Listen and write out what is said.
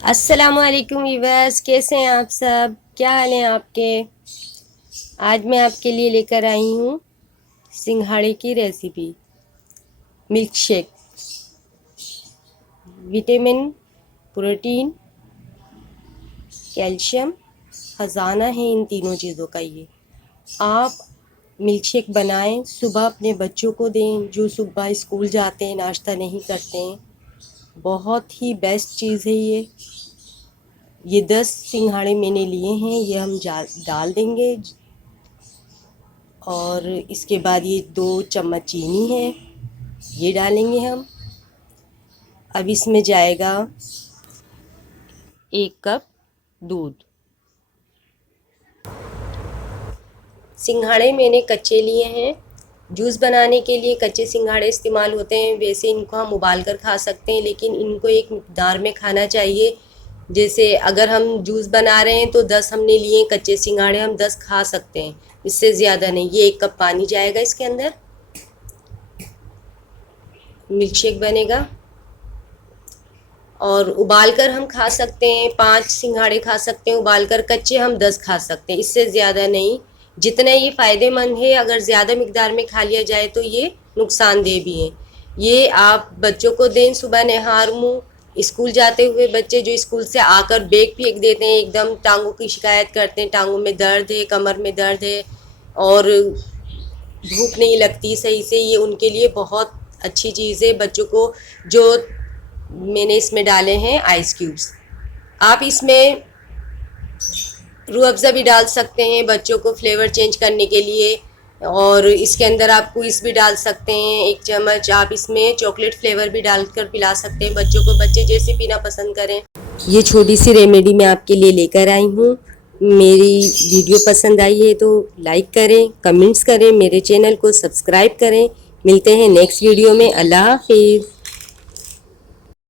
अस्सलामुअलैकुम वीवर्स, कैसे हैं आप सब? क्या हाल है आपके? आज मैं आपके लिए लेकर आई हूँ सिंघाड़े की रेसिपी। Milk shake. Vitamin, protein, calcium ख़जाना है इन तीनों चीज़ों का। ये आप मिल्क शेक बनाएं, सुबह अपने बच्चों को दें जो सुबह स्कूल जाते हैं, नाश्ता नहीं करते हैं। बहुत ही बेस्ट चीज़ है ये 10 सिंघाड़े मैंने लिए हैं, ये हम डाल देंगे। और इसके बाद ये 2 चम्मच चीनी है, ये डालेंगे हम। अब इसमें जाएगा 1 कप दूध। सिंघाड़े मैंने कच्चे लिए हैं। जूस बनाने के लिए कच्चे सिंघाड़े इस्तेमाल होते हैं। वैसे इनको हम उबाल कर खा सकते हैं, लेकिन इनको एक मिक़दार में खाना चाहिए। जैसे अगर हम जूस बना रहे हैं तो 10 हमने लिए कच्चे सिंघाड़े, हम 10 खा सकते हैं, इससे ज़्यादा नहीं। ये 1 कप पानी जाएगा इसके अंदर, मिल्क शेक बनेगा। और उबाल कर हम खा सकते हैं, 5 सिंघाड़े खा सकते हैं उबाल कर। कच्चे हम 10 खा सकते हैं, इससे ज़्यादा नहीं। जितना ये फ़ायदेमंद है, अगर ज़्यादा मिक़दार में खा लिया जाए तो ये नुकसानदेह भी है। ये आप बच्चों को दें सुबह नहार मुँह। स्कूल जाते हुए बच्चे जो स्कूल से आकर बैग फेंक देते हैं, एकदम टांगों की शिकायत करते हैं, टांगों में दर्द है, कमर में दर्द है और भूख नहीं लगती सही से, ये उनके लिए बहुत अच्छी चीज़ है। बच्चों को जो मैंने इसमें डाले हैं आइस क्यूब्स, आप इसमें रूह अफ़ज़ा भी डाल सकते हैं बच्चों को फ्लेवर चेंज करने के लिए। और इसके अंदर आप कुइस भी डाल सकते हैं 1 चम्मच। आप इसमें चॉकलेट फ्लेवर भी डालकर पिला सकते हैं बच्चों को, बच्चे जैसे पीना पसंद करें। ये छोटी सी रेमेडी मैं आपके लिए लेकर आई हूँ। मेरी वीडियो पसंद आई है तो लाइक करें, कमेंट्स करें, मेरे चैनल को सब्सक्राइब करें। मिलते हैं नेक्स्ट वीडियो में। अल्लाह हाफिज़।